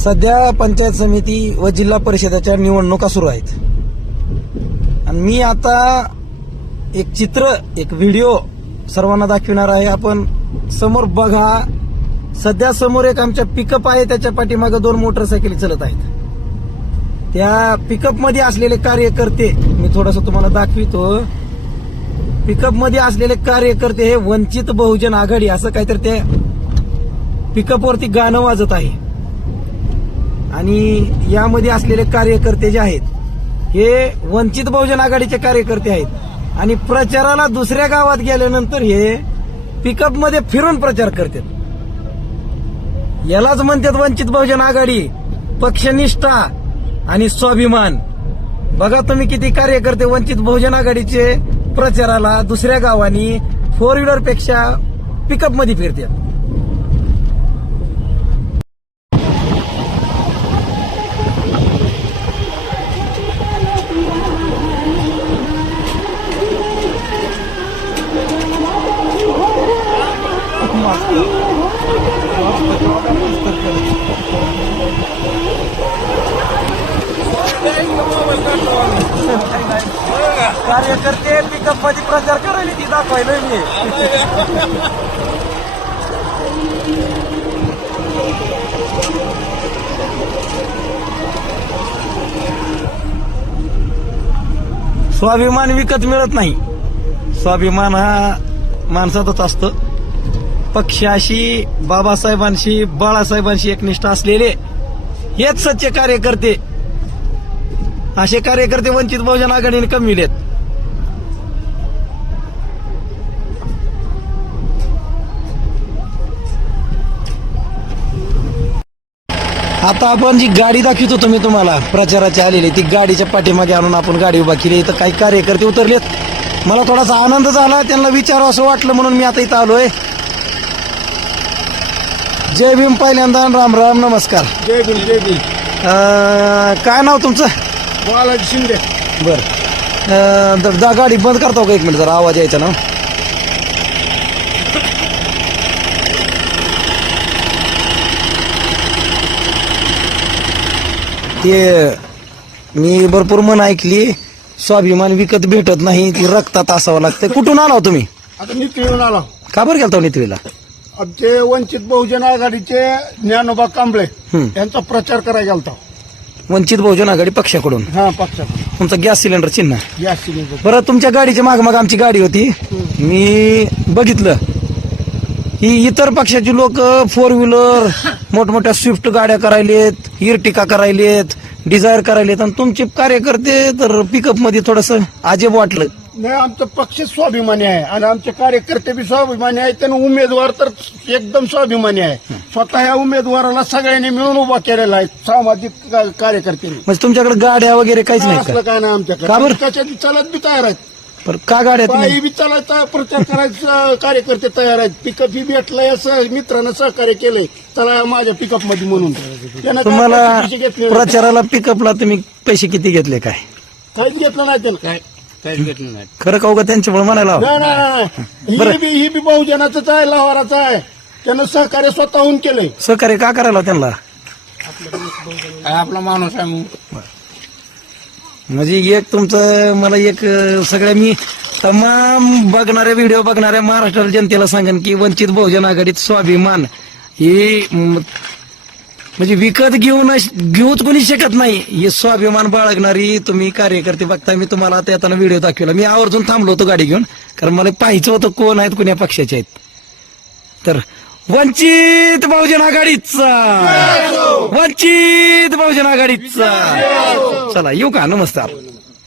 सध्या पंचायत समिती व जिल्हा परिषदेच्या निवडणुका सुरू आहेत आणि मी आता एक चित्र एक व्हिडिओ सर्वांना दाखविणार आहे. आपण समोर बघा, सध्या समोर एक आमच्या पिकअप आहे, त्याच्या पाठीमागे 2 मोटरसायकली चलत आहेत. त्या पिकअप मध्ये असलेले कार्यकर्ते मी थोडंसं तुम्हाला दाखवितो. पिकअप मध्ये असलेले कार्यकर्ते हे वंचित बहुजन आघाडी असं काहीतरी ते पिकअप वरती गाणं वाजत आहे आणि यामध्ये असलेले कार्यकर्ते जे आहेत हे वंचित बहुजन आघाडीचे कार्यकर्ते आहेत आणि प्रचाराला दुसऱ्या गावात गेल्यानंतर हे पिकअप मध्ये फिरून प्रचार करतात. यालाच म्हणतात वंचित बहुजन आघाडी, पक्षनिष्ठा आणि स्वाभिमान. बघा तुम्ही किती कार्यकर्ते वंचित बहुजन आघाडीचे प्रचाराला दुसऱ्या गावांनी 4 व्हीलर पेक्षा पिकअप मध्ये फिरतात. कार्यकर्ते पिकअप मध्ये प्रचार करायला ती दाखवायला मी. स्वाभिमान विकत मिळत नाही. स्वाभिमान हा माणसातच असतो. पक्षाशी, बाबासाहेबांशी, बाळासाहेबांशी एकनिष्ठ असलेले हेच सच्चे कार्यकर्ते. असे कार्यकर्ते वंचित बहुजन आघाडीने कमविलेत. आता आपण जी गाडी दाखवतो तुम्ही तुम्हाला प्रचाराची आलेली, ती गाडीच्या पाठीमागे आणून आपण गाडी उभा केली. इथं काही कार्यकर्ते उतरलेत. मला थोडासा आनंद झाला, त्यांना विचारावं असं वाटलं म्हणून मी आता इथं आलोय. जय भीम पहिल्यांदा, राम राम, नमस्कार. जय भीम जय भीम. काय नाव तुमचं? बालाजी शिंदे. बर, गाडी बंद करतो का 1 मिनिट, जरा आवाज यायचा ना. ते मी भरपूर म्हण ऐकली, स्वाभिमान विकत भेटत नाही, ती रक्तात असावं लागतं. कुठून आला हो तुम्ही? आता नितळीहून आला. का बरं गेलता नितळीला? आमचे वंचित बहुजन आघाडीचे ज्ञानोबा कांबळे यांचा प्रचार करायला गेलता. वंचित बहुजन आघाडी पक्षाकडून? हा, पक्षाकडून. तुमचा गॅस सिलेंडर चिन्ह? Gas cylinder. बरं, तुमच्या गाडीच्या माग आमची गाडी होती. मी बघितलं की इतर पक्षाची लोक 4 व्हीलर, मोठमोठ्या स्विफ्ट गाड्या करायलेत, इर्टिका करायलेत, डिझायर करायलेत, आणि तुमचे कार्यकर्ते तर पिकअप मध्ये थोडस अजब वाटलं. नाही, आमचा पक्ष स्वाभिमानी आहे आणि आमचे कार्यकर्ते बी स्वाभिमानी आहेत आणि उमेदवार तर एकदम स्वाभिमानी आहे. स्वतः या उमेदवाराला सगळ्यांनी मिळून उभा केलेला आहे, सामाजिक कार्यकर्त्यांनी. म्हणजे तुमच्याकडे गाड्या वगैरे काहीच नाही असलं का? काय नाही का बरं? आमच्याकडे. कशाची चालत बी तयार आहेत. पण का गाड्या तुम्ही? पायी बी चालायचा प्रचार करायचा कार्यकर्ते तयार आहेत. पिकअप ही भेटलाय असं मित्रांनं सहकार्य केलंय, चला माझ्या पिकअप मध्ये म्हणून. त्यानं काय तुम्हाला पैसे घेतले नाही. प्रचाराला पिकअपला तुम्ही पैसे किती घेतले काय? काहीच घेतलं नाही त्यानं. काहीच घेतलं नाही. खरं का उगा त्यांच्यामुळे म्हणायला हवं? नाही. ही बी बहुजनाचंच आहे, लवाराचं आहे. त्यानं सहकार्य स्वतःहून केलंय. सहकार्य का करायला त्यांना? आपला माणूस आहे म्हणून. म्हणजे एक तुमचं मला एक सगळ्या मी तमाम बघणाऱ्या व्हिडिओ बघणाऱ्या महाराष्ट्र जनतेला सांगेन की वंचित बहुजन आघाडीत स्वाभिमान ही म्हणजे विकत घेऊच कोणी शकत नाही. हे स्वाभिमान बाळगणारी तुम्ही कार्यकर्ते बघताय. मी तुम्हाला आता येताना व्हिडिओ दाखवला. मी आवर्जून थांबलो होतो गाडी घेऊन, कारण मला पाहायचं होतं कोण आहेत, कोण्या पक्षाचे आहेत. तर वंचित बहुजन आघाडीचा, वंचित बहुजन आघाडीचा. चला येऊ का? नमस्कार.